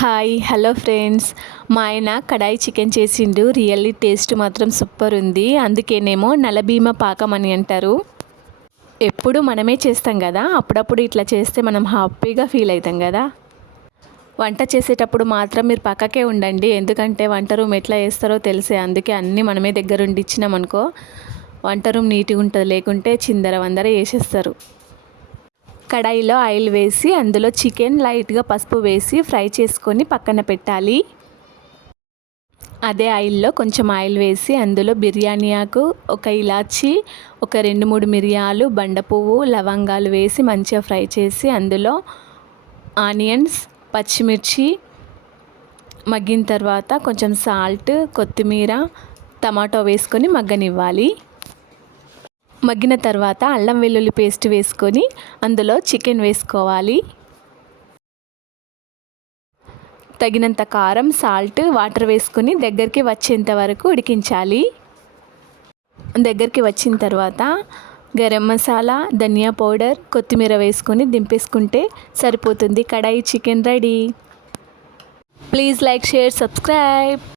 Hi hello friends, మా ఆయన కడాయి chicken చేసిండు. రియల్లీ టేస్ట్ మాత్రం సూపర్ ఉంది. అందుకేనేమో నలభీమ పాకం అని అంటారు. ఎప్పుడు మనమే చేస్తాం కదా, అప్పుడప్పుడు ఇట్లా చేస్తే మనం హ్యాపీగా ఫీల్ అవుతాం కదా. వంట చేసేటప్పుడు మాత్రం మీరు పక్కకే ఉండండి, ఎందుకంటే వంట రూమ్ ఎట్లా చేస్తారో తెలిసే. అందుకే అన్నీ మనమే దగ్గరుండి ఇచ్చినామనుకో వంట రూమ్ నీట్గా ఉంటుంది, లేకుంటే చిందర వందర చేసేస్తారు. కడాయిలో ఆయిల్ వేసి అందులో చికెన్ లైట్గా పసుపు వేసి ఫ్రై చేసుకొని పక్కన పెట్టాలి. అదే ఆయిల్లో కొంచెం ఆయిల్ వేసి అందులో బిర్యానీ ఆకు, ఒక ఇలాచి, ఒక 2-3 మిరియాలు, బండ పువ్వు, లవంగాలు వేసి మంచిగా ఫ్రై చేసి అందులో ఆనియన్స్, పచ్చిమిర్చి మగ్గిన తర్వాత కొంచెం సాల్ట్, కొత్తిమీర, టమాటో వేసుకొని మగ్గనివ్వాలి. మగ్గిన తర్వాత అల్లం వెల్లుల్లి పేస్ట్ వేసుకొని అందులో చికెన్ వేసుకోవాలి. తగినంత కారం, సాల్ట్, వాటర్ వేసుకొని దగ్గరికి వచ్చేంత వరకు ఉడికించాలి. దగ్గరికి వచ్చిన తర్వాత గరం మసాలా, ధనియా పౌడర్, కొత్తిమీర వేసుకొని దింపేసుకుంటే సరిపోతుంది. Kadai chicken ready. Please like, share, subscribe.